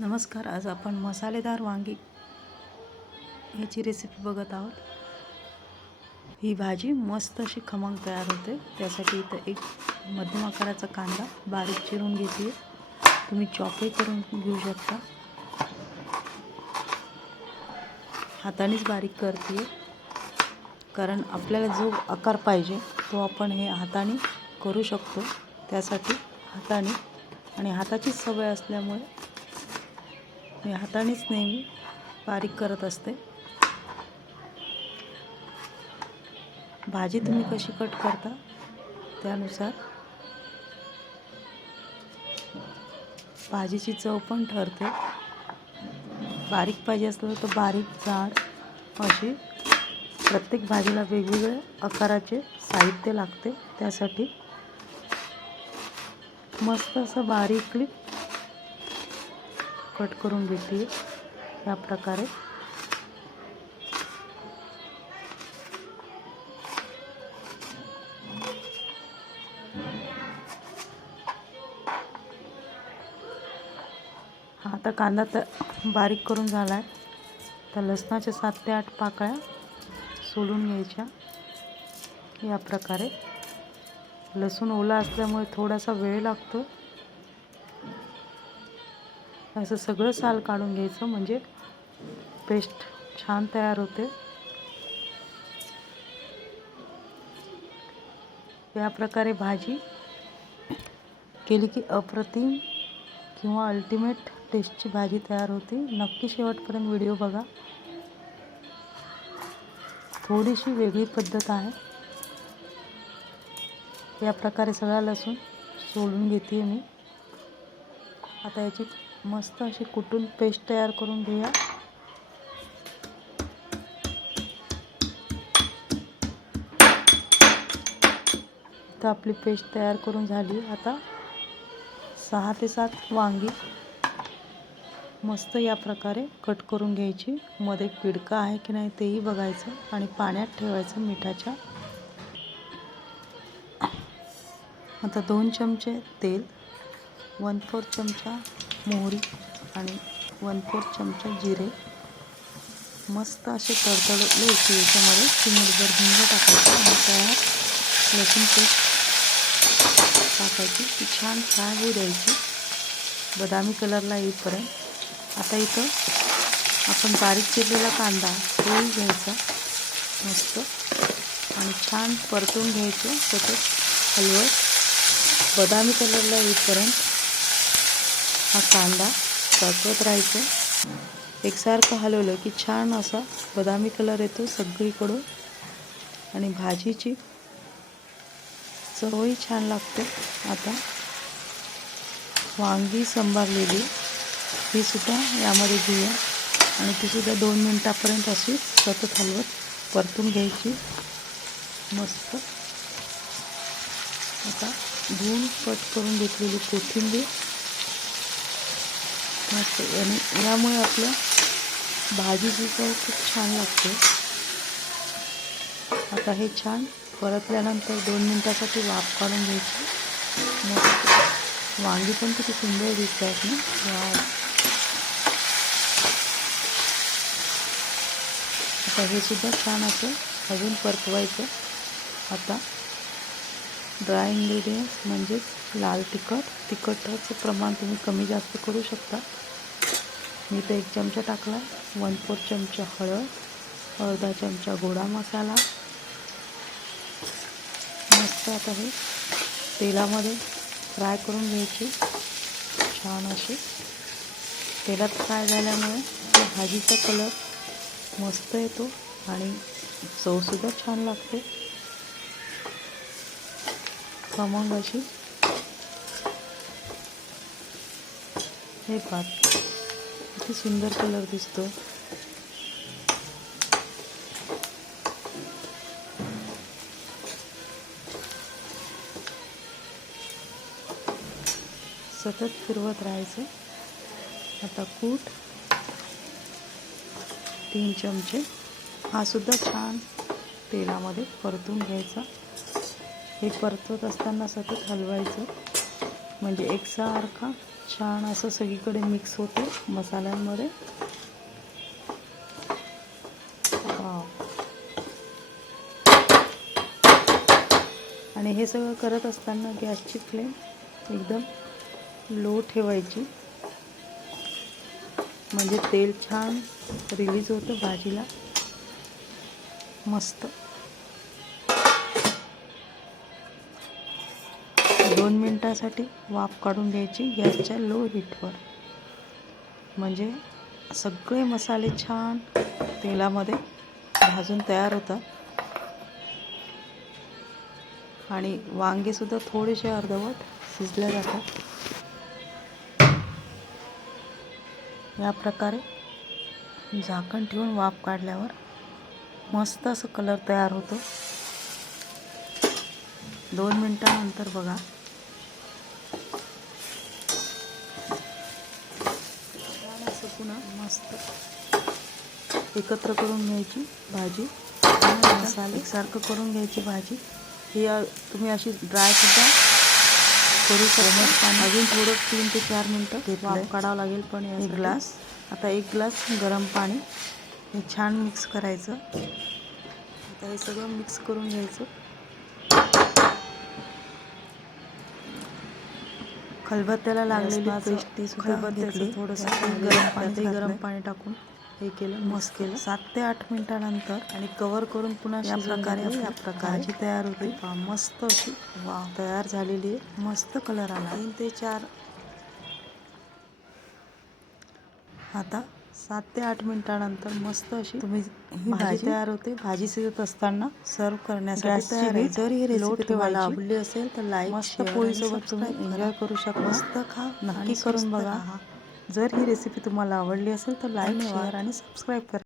नमस्कार आज आपण मसालेदार वांगी याची रेसिपी बघत आहोत. ही भाजी मस्त अशी खमंग तयार होते. त्यासाठी इथं एक मध्यम आकाराचा कांदा बारीक चिरून घेते. तुम्ही चॉपही करून घेऊ शकता. हातानेच बारीक करते. कारण आपल्याला जो आकार पाहिजे तो आपण हे हाताने करू शकतो. त्यासाठी हाताने आणि हाताचीच सवय असल्यामुळे मी हातानेच नेहमी बारीक करत असते. भाजी तुम्ही कशी कट करता त्यानुसार. भाजीची चव पण ठरते. बारीक पाहिजे असलं तर बारीक जाड अशी प्रत्येक भाजीला वेगवेगळ्या आकाराचे साहित्य लागते त्यासाठी. मस्त असं बारीकली कट करून घेते या प्रकारे. हा आता कांदा तर बारीक करून झाला आहे तर लसणाच्या सात ते आठ पाकळ्या सोलून घ्यायच्या. या प्रकारे. लसूण ओला असल्यामुळे थोडासा वेळ लागतो. असं सगळं साल काढून घ्यायचं. म्हणजे पेस्ट छान तयार होते. या प्रकारे भाजी केली की अप्रतिम किंवा अल्टिमेट टेस्टची भाजी तयार होते. नक्की शेवटपर्यंत व्हिडिओ बघा. थोडीशी वेगळी पद्धत आहे. या प्रकारे सगळा लसूण सोलून घेते मी. आता याची मस्त अशी कुटून पेस्ट तयार करून घेऊया. तर आपली पेस्ट तयार करून झाली. आता सहा ते सात वांगी मस्त या प्रकारे कट करून घ्यायची. मध्ये पिडका आहे की नाही तेही बघायचं आणि पाण्यात ठेवायचं मिठाच्या. आता दोन चमचे तेल वन फोर चमचा मोहरी आणि वन फोर्थ चमचा जिरे. मस्त असे तडतडले होते याच्यामध्ये. चिमूटभर हिंग टाकायचं आणि त्यात लसूण पेस्ट टाकायची. ती छान फ्राय होऊ द्यायची. बदामी कलरला येईपर्यंत. आता इथं आपण बारीक चिरलेला कांदा तोही घ्यायचा. मस्त. आणि छान परतून घ्यायचं. सतत हलवत. बदामी कलरला येईपर्यंत हा कांदा परतवत राहायचं. एकसारखं हलवलं की छान असा बदामी कलर येतो सगळीकडून. आणि भाजीची चवही छान लागते. आता वांगी संभारलेली ही सुद्धा यामध्ये घेऊया. आणि ती सुद्धा दोन मिनटापर्यंत अशी सतत हलवत परतून घ्यायची. मस्त. आता धुवून कट करून घेतलेली कोथिंबीर. मस्त आणि यामुळे आपलं भाजीची चव खूप छान लागते. आता हे छान परतल्यानंतर दोन मिनटासाठी वाफ काढून घ्यायची. मस्त वांगी पण किती सुंदर दिसतात ना. वाव. आता हे सुद्धा छान असं अजून परतवायचं. आता ड्राय इंग्रेडियंट्स म्हणजेच लाल तिखट. तिखटाचं प्रमाण तुम्ही कमी जास्त करू शकता. मी तर एक चमचा टाकला. वन फोर चमचा हळद. अर्धा चमचा गोडा मसाला. मस्त आता हे तेलामध्ये फ्राय करून घ्यायची. छान अशी तेलात फ्राय झाल्यामुळे त्या भाजीचा कलर मस्त येतो आणि चवसुद्धा छान लागते. खमंग अशी. हे पात किती सुंदर कलर दिसतो. सतत फिरवत राहायचं. आता कूट. तीन चमचे. हा सुद्धा छान तेलामध्ये परतून घ्यायचा. हे परतवत असताना सतत हलवायचं. म्हणजे एकसारखा छान असं सगळीकडे मिक्स होते मसाल्यांमध्ये. आणि हे सगळं करत असताना गॅसची फ्लेम एकदम लो ठेवायची. म्हणजे तेल छान रिलीज होतं भाजीला. मस्त. दोन मिनटासाठी वाफ काढून घ्यायची गॅसच्या लो हीटवर. म्हणजे सगळे मसाले छान तेलामध्ये भाजून तयार होतात. आणि वांगेसुद्धा थोडेसे अर्धवट शिजले जातात. या प्रकारे झाकण ठेवून वाफ काढल्यावर मस्त असं कलर तयार होतो. दोन मिनटानंतर बघा. पुन्हा. मस्त. एकत्र करून घ्यायची भाजी. आणि मसाले. एकसारखं करून घ्यायची भाजी. ही तुम्ही अशी ड्रायसुद्धा करू शकता. अजून थोडं तीन ते चार मिनटं वाफ काढावं लागेल पण एक ग्लास आता एक ग्लास गरम पाणी. हे छान मिक्स करायचं. आता हे सगळं मिक्स करून घ्यायचं. खलबत्त्याला लागलेली पेस्ट ती खलबत्त्याचं थोडंसं गरम पाणी गरम पाणी टाकून हे केलं मस्त केलं. सात ते आठ मिनिटानंतर आणि कव्हर करून पुन्हा या प्रकारे या प्रकारे भाजी तयार होते. पहा, मस्त अशी वाव तयार झालेली आहे. मस्त कलर आला. तीन ते चार. आता सात ते आठ मिनिटानंतर मस्त अशी तुम्ही ही भाजी तयार होते. भाजी शिजत असताना सर्व करण्यासाठी तयार आहे. जर ही रेसिपी तुम्हाला आवडली असेल तर लाईक मस्त पोळीसोबत तुम्ही एन्जॉय करू शकता. मस्त खा नक्की करून बघा. जर ही रेसिपी तुम्हाला आवडली असेल तर लाईक शेअर आणि सबस्क्राईब करा.